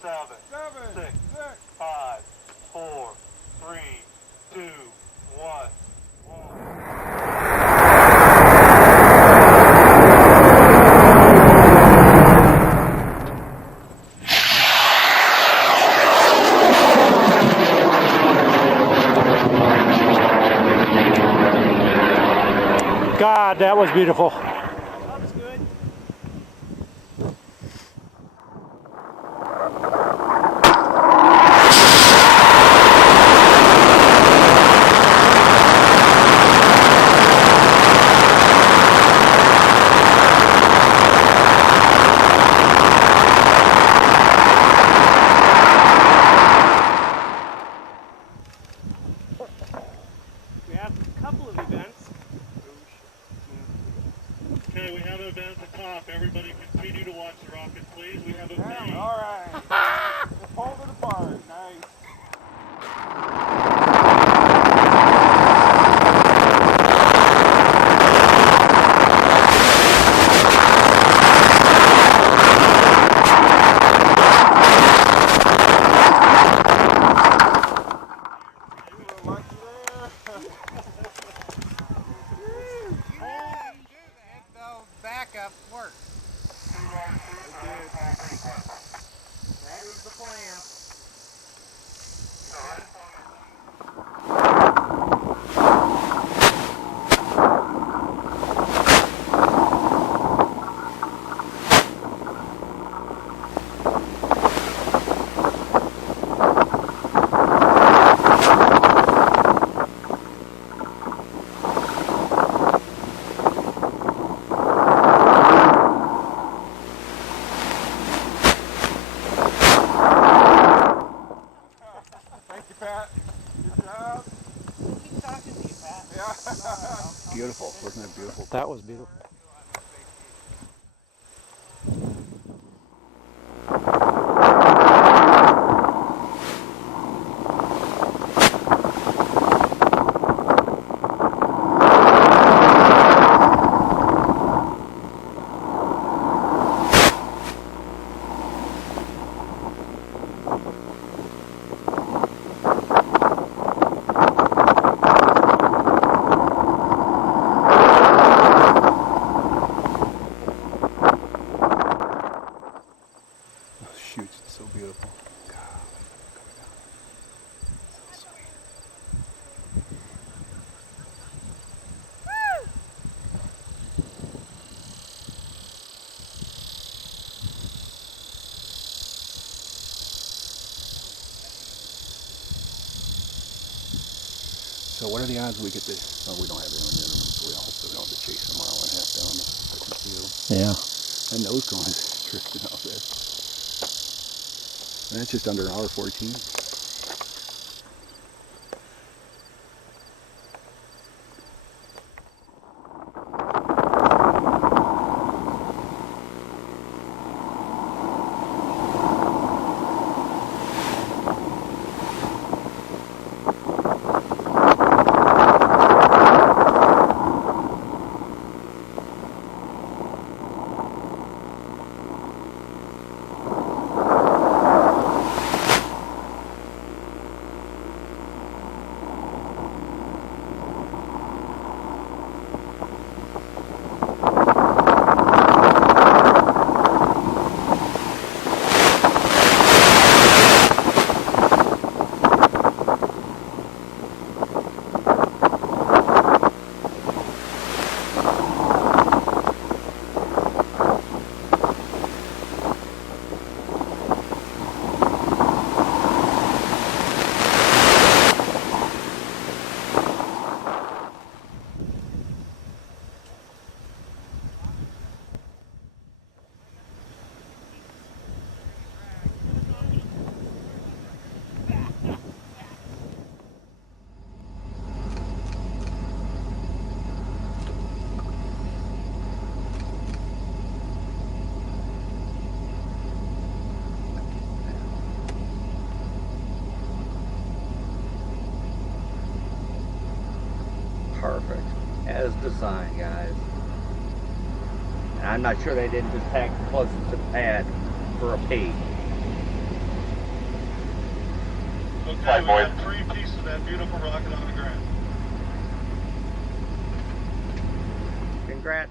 7, 6, 5, 4, 3, 2, 1. God, that was beautiful. That was good. We have a couple of events. Okay, we have an event at the top. Everybody continue to watch the rockets, please. We have a video. All right. We're pulling it apart. Nice. You were lucky there. Backup work. That is the plan. Thank you, Pat. Good job. Keep talking to you, Pat. Yeah. Beautiful, wasn't it beautiful? That was beautiful. Those shoots, it's so beautiful. God, so sweet. So what are the odds we get this? Oh, we don't have any other ones, so we hope we don't have to chase a mile and a half down the second field. Yeah. That nose cone is drifting out there. And that's just under an hour 14. Perfect. As designed, guys. And I'm not sure they didn't just pack closest to the pad for a peak. Okay, we got 3 pieces of that beautiful rocket on the ground. Congrats.